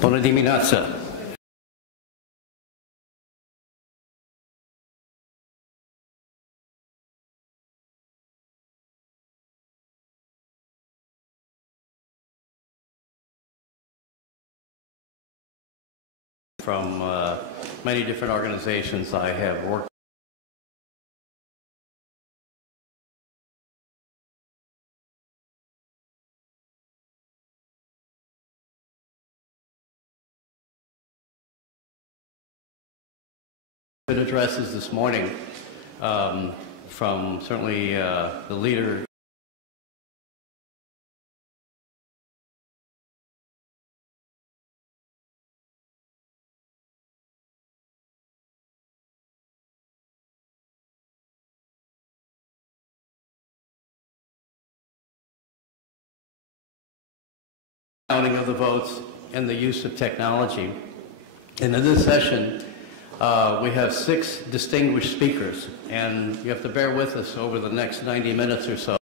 Bună dimineața! From many different organizations I have worked addresses this morning from certainly the leader counting of the votes and the use of technology. And in this session, we have 6 distinguished speakers, and you have to bear with us over the next 90 minutes or so.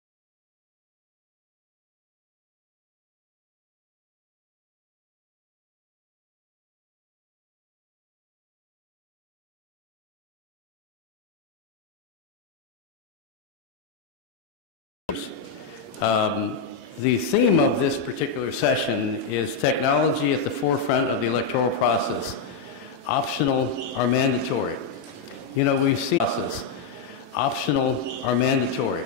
The theme of this particular session is technology at the forefront of the electoral process. Optional or mandatory. You know, we've seen process. Optional or mandatory.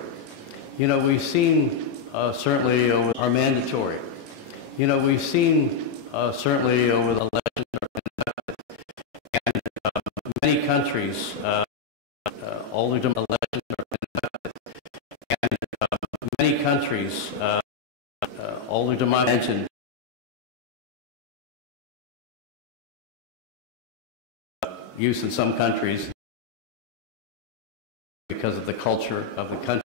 You know, we've seen certainly over are mandatory. You know, we've seen certainly over the elections are conducted, and many countries older elections are conducted, and many countries older democracies. Use in some countries because of the culture of the country.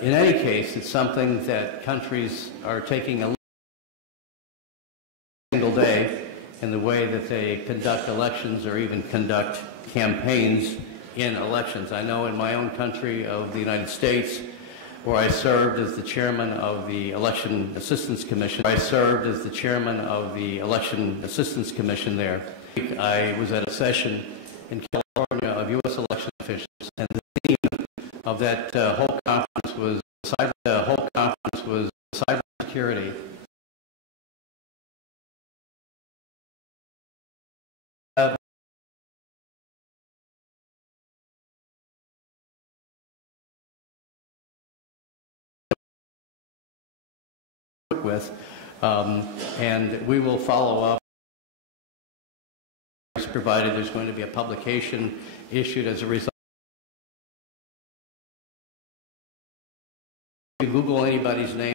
In any case, it's something that countries are taking a single day in the way that they conduct elections or even conduct campaigns in elections. I know in my own country of the United States, where I served as the chairman of the Election Assistance Commission. I served as the chairman of the Election Assistance Commission there. I was at a session in California of U.S. election officials, and the theme of that whole conference was cybersecurity. With, and we will follow up, provided there's going to be a publication issued as a result. If you Google anybody's name,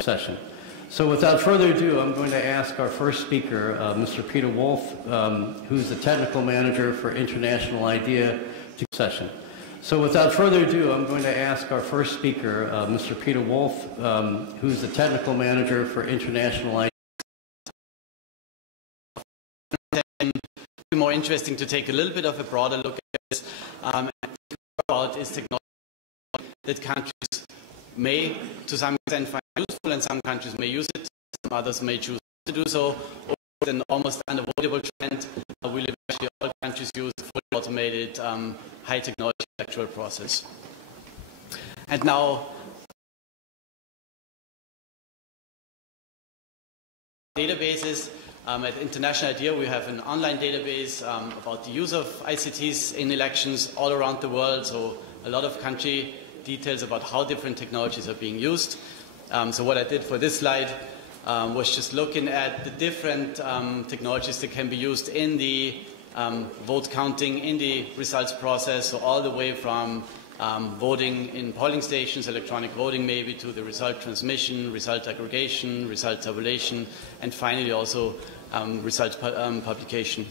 session. So without further ado, I'm going to ask our first speaker, Mr. Peter Wolf, who's the technical manager for International IDEA session. So without further ado, I'm going to ask our first speaker, Mr. Peter Wolf, who's the technical manager for International IDEA. It's more interesting to take a little bit of a broader look at this and think about is technology that countries may, to some extent, find useful, and some countries may use it, some others may choose to do so. It's an almost unavoidable trend. Will eventually all countries use a fully automated, high technology electoral process. And now, databases. At International IDEA, we have an online database about the use of ICTs in elections all around the world. So a lot of country details about how different technologies are being used. So what I did for this slide was just looking at the different technologies that can be used in the vote counting, in the results process, so all the way from voting in polling stations, electronic voting maybe, to the result transmission, result aggregation, result tabulation, and finally also result publication.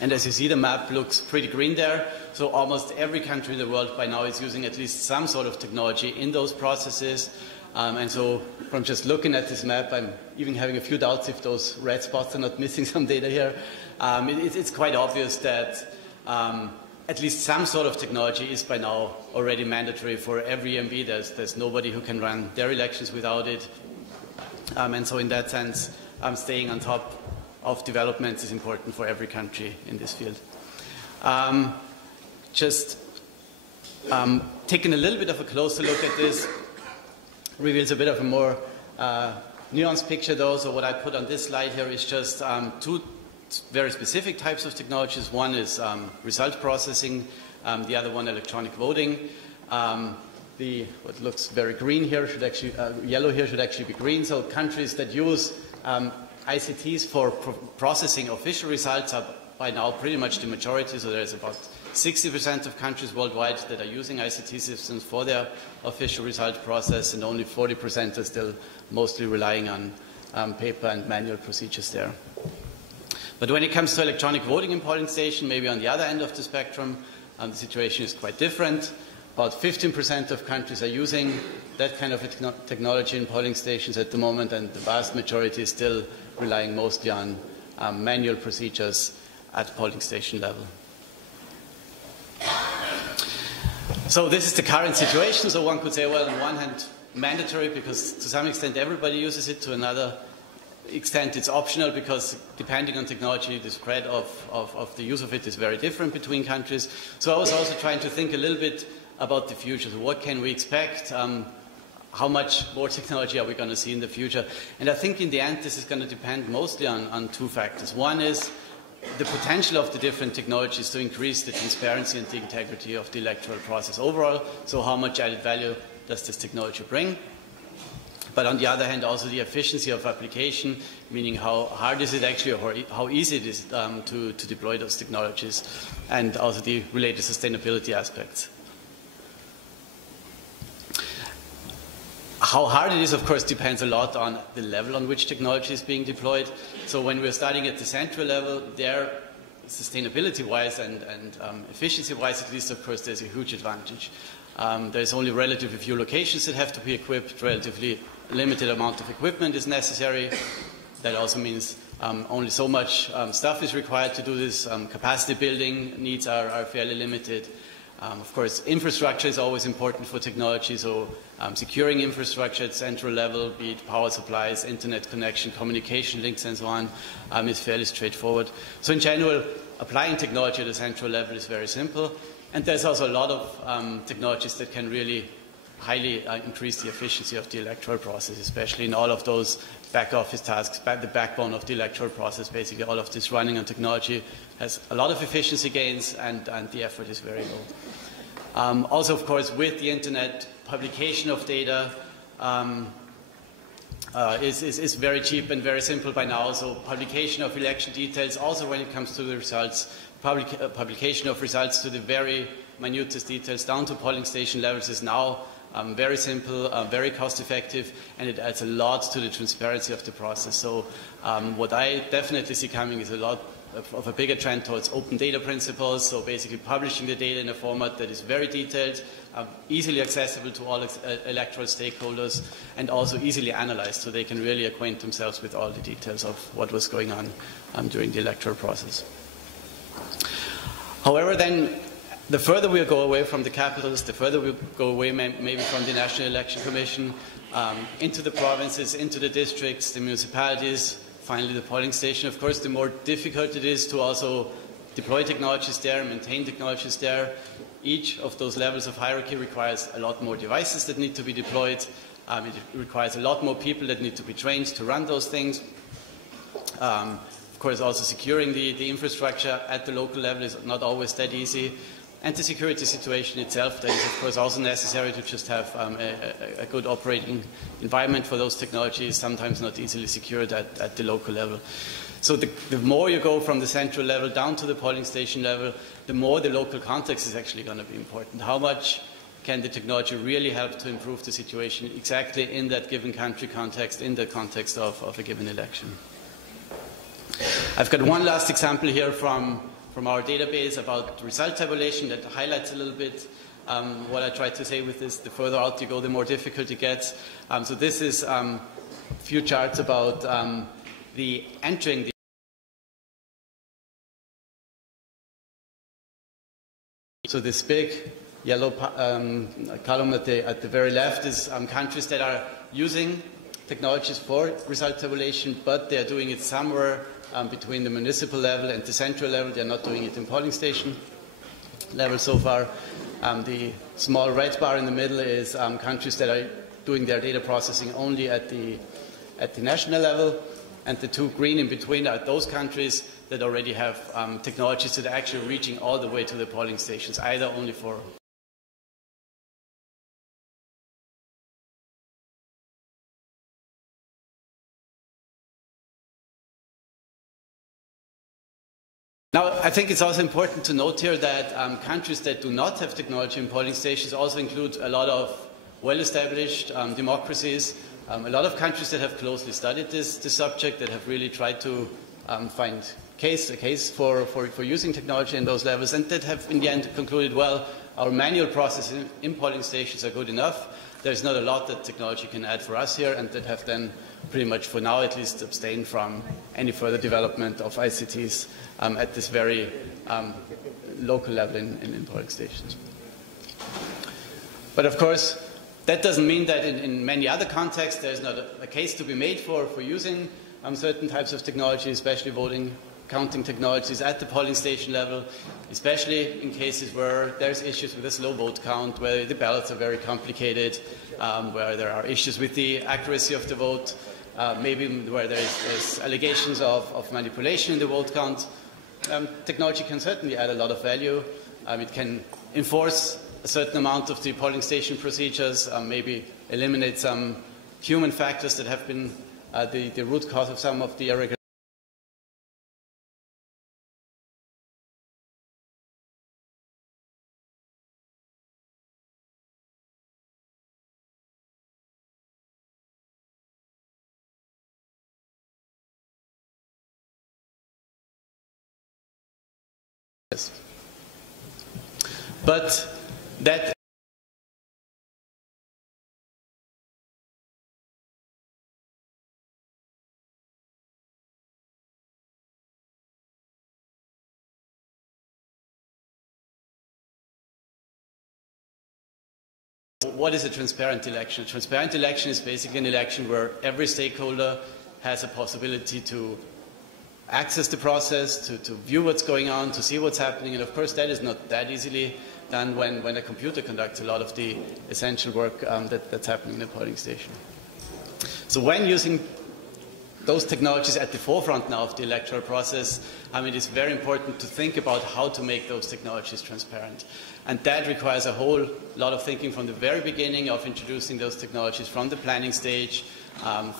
And as you see, the map looks pretty green there. So almost every country in the world by now is using at least some sort of technology in those processes. And so from just looking at this map, I'm even having a few doubts if those red spots are not missing some data here. It's quite obvious that at least some sort of technology is by now already mandatory for every EMB. There's nobody who can run their elections without it. And so in that sense, staying on top of developments is important for every country in this field. Taking a little bit of a closer look at this reveals a bit of a more nuanced picture though. So what I put on this slide here is just two very specific types of technologies. One is result processing, the other one electronic voting. What looks very green here should actually, yellow here should actually be green. So countries that use ICTs for processing official results are by now pretty much the majority. So there's about 60% of countries worldwide that are using ICT systems for their official result process, and only 40% are still mostly relying on paper and manual procedures there. But when it comes to electronic voting in polling station, maybe on the other end of the spectrum, the situation is quite different. About 15% of countries are using that kind of technology in polling stations at the moment, and the vast majority is still relying mostly on manual procedures at polling station level. So this is the current situation. So one could say, well, on one hand, mandatory because to some extent everybody uses it, to another extent it's optional because depending on technology, the spread of the use of it is very different between countries. So I was also trying to think a little bit about the future. So what can we expect? How much more technology are we going to see in the future? And I think in the end this is going to depend mostly on two factors. One is the potential of the different technologies to increase the transparency and the integrity of the electoral process overall. So how much added value does this technology bring? But on the other hand, also the efficiency of application, meaning how hard is it actually, or how easy it is to deploy those technologies, and also the related sustainability aspects. How hard it is, of course, depends a lot on the level on which technology is being deployed. So when we're starting at the central level, there, sustainability-wise and efficiency-wise, at least, of course, there's a huge advantage. There's only relatively few locations that have to be equipped, relatively limited amount of equipment is necessary. That also means only so much stuff is required to do this. Capacity building needs are fairly limited. Of course, infrastructure is always important for technology, so securing infrastructure at central level, be it power supplies, internet connection, communication links, and so on, is fairly straightforward. So in general, applying technology at a central level is very simple, and there's also a lot of technologies that can really highly increase the efficiency of the electoral process, especially in all of those back office tasks, the backbone of the electoral process. Basically, all of this running on technology has a lot of efficiency gains, and the effort is very low. Also, of course, with the internet, publication of data is very cheap and very simple by now. So publication of election details, also when it comes to the results, publication of results to the very minutest details down to polling station levels is now very simple, very cost effective, and it adds a lot to the transparency of the process. So what I definitely see coming is a lot of a bigger trend towards open data principles, so basically publishing the data in a format that is very detailed, easily accessible to all electoral stakeholders, and also easily analyzed, so they can really acquaint themselves with all the details of what was going on during the electoral process. However, then, the further we go away from the capitals, the further we go away maybe from the National Election Commission, into the provinces, into the districts, the municipalities, finally the polling station, of course, the more difficult it is to also deploy technologies there, maintain technologies there. Each of those levels of hierarchy requires a lot more devices that need to be deployed. It requires a lot more people that need to be trained to run those things. Of course, also securing the infrastructure at the local level is not always that easy. and the security situation itself. That is, of course, also necessary to just have a good operating environment for those technologies, sometimes not easily secured at the local level. So the more you go from the central level down to the polling station level, the more the local context is actually going to be important. How much can the technology really help to improve the situation exactly in that given country context, in the context of a given election? I've got one last example here from our database about result tabulation that highlights a little bit what I tried to say with this. The further out you go, the more difficult it gets. So this is a few charts about the entering the so this big yellow column at the very left is countries that are using technologies for result tabulation, but they are doing it somewhere between the municipal level and the central level. They are not doing it in polling station level so far. The small red bar in the middle is countries that are doing their data processing only at the national level, and the two green in between are those countries that already have technologies that are actually reaching all the way to the polling stations, either only for Now, I think it's also important to note here that countries that do not have technology in polling stations also include a lot of well-established democracies, a lot of countries that have closely studied this subject, that have really tried to find a case for using technology in those levels, and that have in the end concluded, well, our manual processes in polling stations are good enough. There's not a lot that technology can add for us here, and that have then pretty much, for now at least, abstained from any further development of ICTs at this very local level in polling stations. But of course, that doesn't mean that in many other contexts there's not a case to be made for using certain types of technology, especially voting counting technologies at the polling station level, especially in cases where there's issues with a slow vote count, where the ballots are very complicated, where there are issues with the accuracy of the vote, maybe where there's allegations of manipulation in the vote count. Technology can certainly add a lot of value. It can enforce a certain amount of the polling station procedures, maybe eliminate some human factors that have been the root cause of some of the irregularities. But that what is a transparent election? A transparent election is basically an election where every stakeholder has a possibility to access the process, to view what's going on, to see what's happening, and of course that is not that easily done when a computer conducts a lot of the essential work that's happening in the polling station. So when using those technologies at the forefront now of the electoral process, it is very important to think about how to make those technologies transparent. And that requires a whole lot of thinking from the very beginning of introducing those technologies, from the planning stage,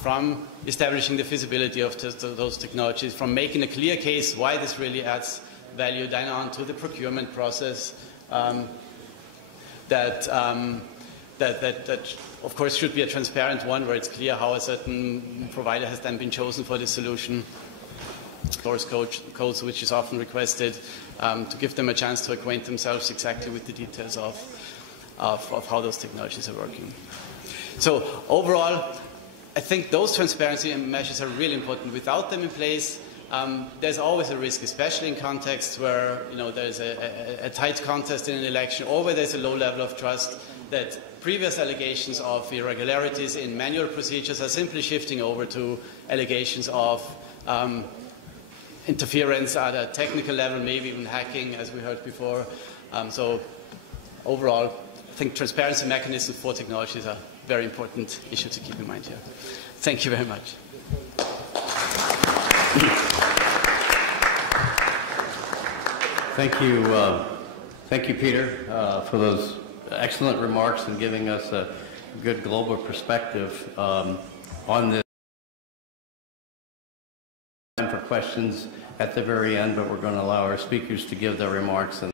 from establishing the feasibility of those technologies, from making a clear case why this really adds value, then on to the procurement process that of course should be a transparent one, where it's clear how a certain provider has then been chosen for the solution. Source codes, which is often requested, to give them a chance to acquaint themselves exactly with the details of how those technologies are working. So overall, I think those transparency measures are really important. Without them in place, there's always a risk, especially in contexts where there's a tight contest in an election, or where there's a low level of trust, that previous allegations of irregularities in manual procedures are simply shifting over to allegations of interference at a technical level, maybe even hacking, as we heard before. So overall, I think transparency mechanisms for technologies are a very important issue to keep in mind here. Thank you very much. Thank you, Thank you, Peter, for those excellent remarks and giving us a good global perspective on this. Time for questions at the very end, but we're going to allow our speakers to give their remarks.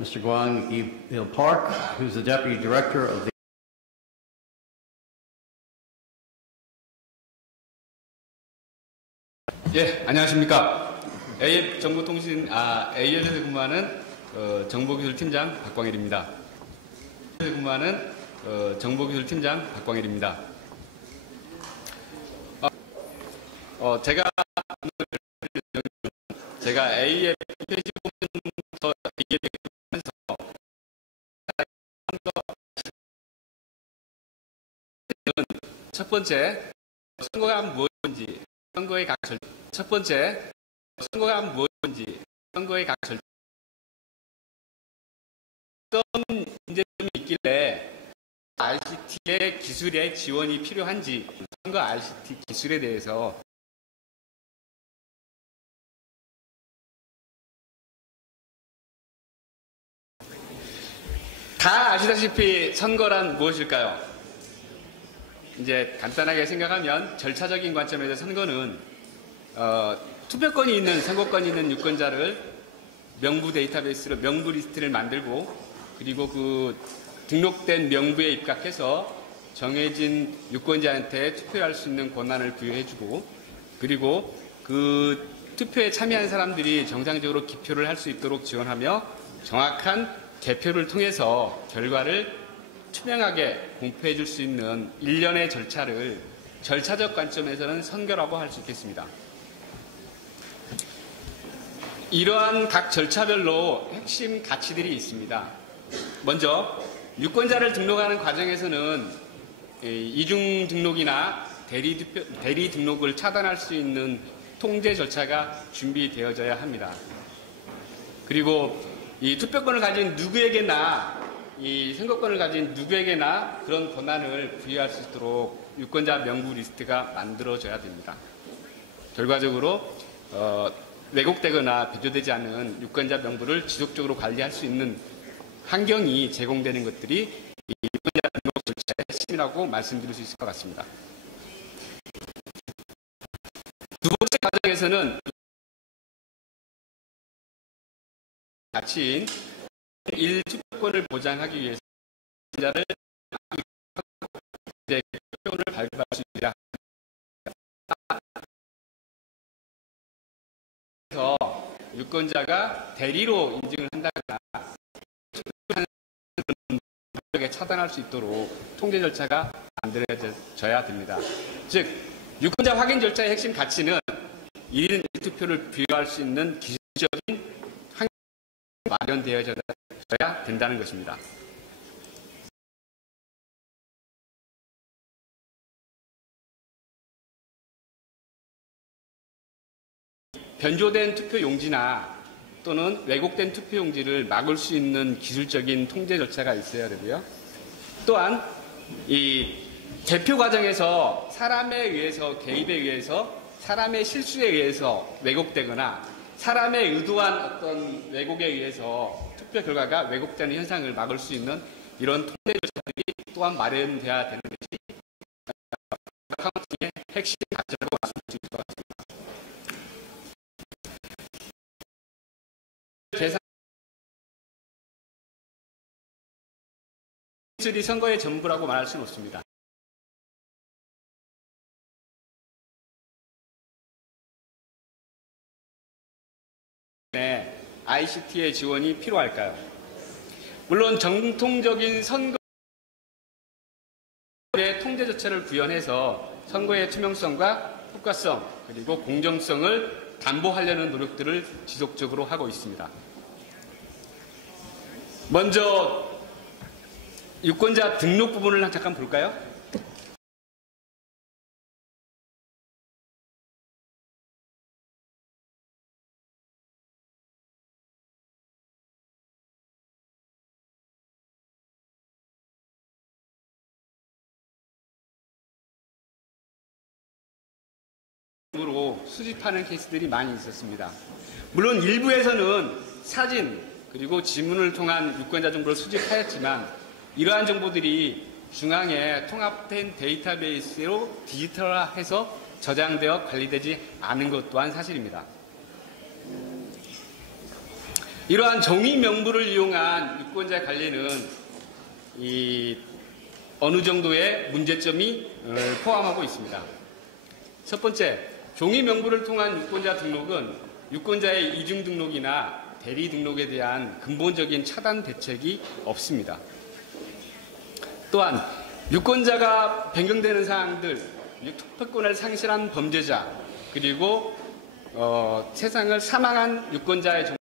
Mr. Guang Il Park, who's the Deputy Director of the 예, 안녕하십니까. AL에서 근무하는 정보기술팀장 박광일입니다. 정보기술팀장 박광일입니다. 제가 AL 페이지부터 첫 번째, 선거가 무엇인지, 선거의 각 절차. 첫 번째, 선거가 무엇인지, 선거의 각 절차. 어떤 문제점이 있길래 RCT의 기술의 지원이 필요한지, 선거 RCT 기술에 대해서 다 아시다시피 선거란 무엇일까요? 이제 간단하게 생각하면 절차적인 관점에서 선거는 투표권이 있는 선거권이 있는 유권자를 명부 데이터베이스로 명부 리스트를 만들고 그리고 그 등록된 명부에 입각해서 정해진 유권자한테 투표할 수 있는 권한을 부여해주고 그리고 그 투표에 참여한 사람들이 정상적으로 기표를 할 수 있도록 지원하며 정확한 개표를 통해서 결과를 투명하게 공표해 줄 수 있는 일련의 절차를 절차적 관점에서는 선거라고 할 수 있겠습니다. 이러한 각 절차별로 핵심 가치들이 있습니다. 먼저 유권자를 등록하는 과정에서는 이중 등록이나 대리 등록을 차단할 수 있는 통제 절차가 준비되어져야 합니다. 그리고 이 투표권을 가진 누구에게나 이 선거권을 가진 누구에게나 그런 권한을 부여할 수 있도록 유권자 명부 리스트가 만들어져야 됩니다. 결과적으로 왜곡되거나 배조되지 않은 유권자 명부를 지속적으로 관리할 수 있는 환경이 제공되는 것들이 이 유권자 등록 절차의 핵심이라고 말씀드릴 수 있을 것 같습니다. 두 번째 과정에서는 가치인 1투표권을 보장하기 위해서 유권자를 투표권을 발급할 수 있다. 그래서 유권자가 대리로 인증을 한다거나 투표에 차단할 수 있도록 통제 절차가 만들어져야 됩니다. 즉 유권자 확인 절차의 핵심 가치는 1인 1투표를 부여할 수 있는 기술적인 환경이 마련되어져야 된다는 것입니다. 변조된 투표용지나 또는 왜곡된 투표용지를 막을 수 있는 기술적인 통제 절차가 있어야 되고요. 또한 이 개표 과정에서 사람에 의해서 개입에 의해서 사람의 실수에 의해서 왜곡되거나 사람의 의도한 어떤 왜곡에 의해서 투표 결과가 왜곡되는 현상을 막을 수 있는 이런 통제 절차들이 또한 마련돼야 되는 것이 카운팅의 핵심 가치라고 말씀드릴 수 있을 것 같습니다. 기술이 선거의 전부라고 말할 수는 없습니다. ICT의 지원이 필요할까요? 물론 정통적인 선거의 통제 절차를 구현해서 선거의 투명성과 효과성 그리고 공정성을 담보하려는 노력들을 지속적으로 하고 있습니다. 먼저 유권자 등록 부분을 잠깐 볼까요? 정보로 수집하는 케이스들이 많이 있었습니다. 물론 일부에서는 사진 그리고 지문을 통한 유권자 정보를 수집하였지만 이러한 정보들이 중앙에 통합된 데이터베이스로 디지털화해서 저장되어 관리되지 않은 것 또한 사실입니다. 이러한 종이 명부를 이용한 유권자 관리는 어느 정도의 문제점이 포함하고 있습니다. 첫 번째, 종이 명부를 통한 유권자 등록은 유권자의 이중 등록이나 대리 등록에 대한 근본적인 차단 대책이 없습니다. 또한 유권자가 변경되는 사항들, 투표권을 상실한 범죄자, 그리고 세상을 사망한 유권자의